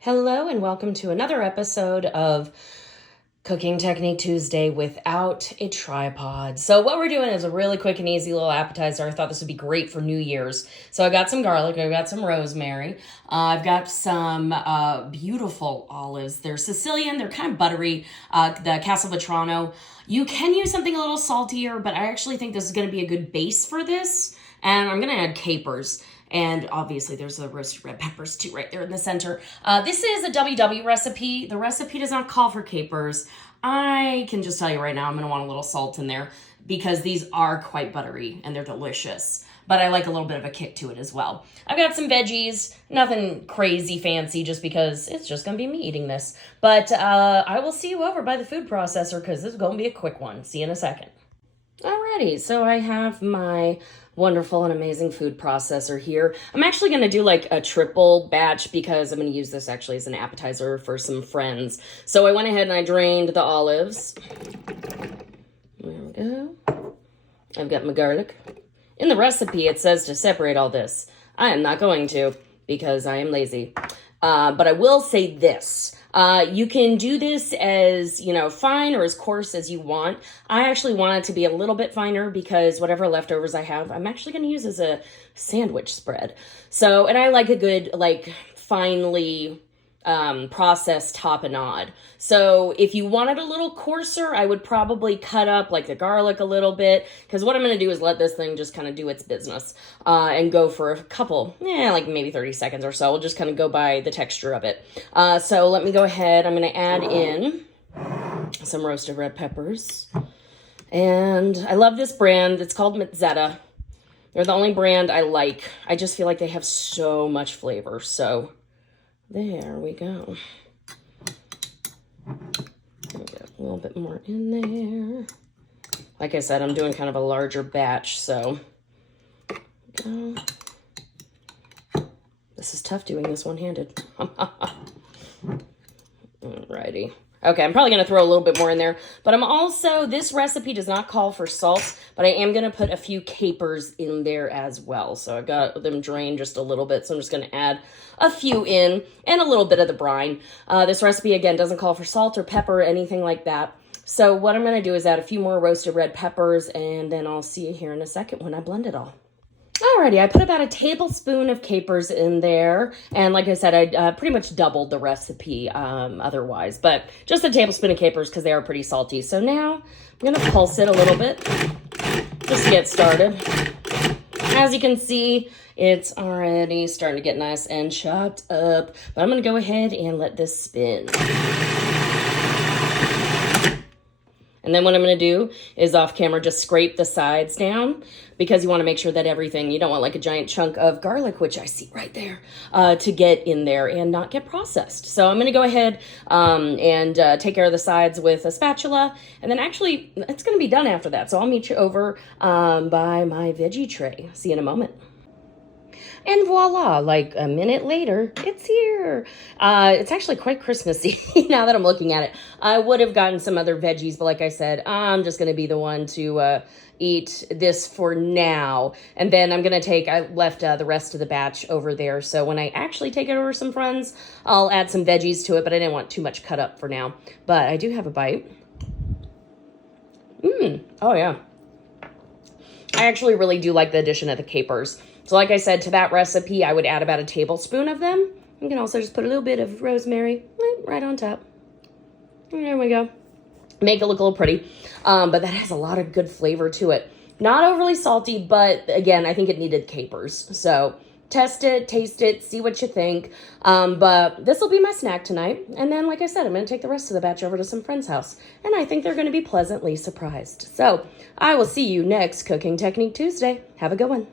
Hello and welcome to another episode of Cooking Technique Tuesday without a tripod. So what we're doing is a really quick and easy little appetizer. I thought this would be great for New Year's. So I got some garlic, I've got some rosemary, I've got some beautiful olives. They're Sicilian, they're kind of buttery, the Castelvetrano. You can use something a little saltier, but I actually think this is going to be a good base for this. And I'm going to add capers. And obviously there's the roasted red peppers too right there in the center. This is a WW recipe. The recipe does not call for capers. I can just tell you right now, I'm going to want a little salt in there because these are quite buttery and they're delicious. But I like a little bit of a kick to it as well. I've got some veggies, nothing crazy fancy just because it's just going to be me eating this. But I will see you over by the food processor because this is going to be a quick one. See you in a second. Alrighty, so I have my wonderful and amazing food processor here. I'm actually going to do like a triple batch because I'm going to use this actually as an appetizer for some friends. So I went ahead and I drained the olives. There we go. I've got my garlic. In the recipe, it says to separate all this. I am not going to because I am lazy. But I will say this. You can do this as, fine or as coarse as you want. I actually want it to be a little bit finer because whatever leftovers I have, I'm actually going to use as a sandwich spread. So, and I like a good, finely processed tapenade. So if you want it a little coarser, I would probably cut up the garlic a little bit because what I'm going to do is let this thing just kind of do its business and go for a couple, maybe 30 seconds or so. We'll just kind of go by the texture of it. So let me go ahead. I'm going to add in some roasted red peppers. And I love this brand. It's called Mezzetta. They're the only brand I like. I just feel like they have so much flavor. So there we go. Get a little bit more in there. Like I said, I'm doing kind of a larger batch, so go. This is tough doing this one-handed. Alrighty. Okay, I'm probably going to throw a little bit more in there, but this recipe does not call for salt, but I am going to put a few capers in there as well. So I've got them drained just a little bit, so I'm just going to add a few in and a little bit of the brine. This recipe, again, doesn't call for salt or pepper or anything like that. So what I'm going to do is add a few more roasted red peppers, and then I'll see you here in a second when I blend it all. Alrighty, I put about a tablespoon of capers in there, and like I said, I pretty much doubled the recipe otherwise, but just a tablespoon of capers because they are pretty salty. So now I'm going to pulse it a little bit just to get started. As you can see, it's already starting to get nice and chopped up, but I'm going to go ahead and let this spin. And then what I'm going to do is off camera just scrape the sides down because you want to make sure that everything, you don't want a giant chunk of garlic, which I see right there, to get in there and not get processed. So I'm going to go ahead and take care of the sides with a spatula. And then actually, it's going to be done after that. So I'll meet you over by my veggie tray. See you in a moment. And voila, a minute later, it's here. It's actually quite Christmassy now that I'm looking at it. I would have gotten some other veggies, but like I said, I'm just going to be the one to eat this for now. And then I'm going to I left the rest of the batch over there. So when I actually take it over to some friends, I'll add some veggies to it, but I didn't want too much cut up for now. But I do have a bite. Oh yeah. I actually really do like the addition of the capers. So like I said, to that recipe, I would add about a tablespoon of them. You can also just put a little bit of rosemary right on top. There we go. Make it look a little pretty. But that has a lot of good flavor to it. Not overly salty, but again, I think it needed capers. So test it, taste it, see what you think. But this will be my snack tonight. And then, like I said, I'm going to take the rest of the batch over to some friend's house. And I think they're going to be pleasantly surprised. So I will see you next Cooking Technique Tuesday. Have a good one.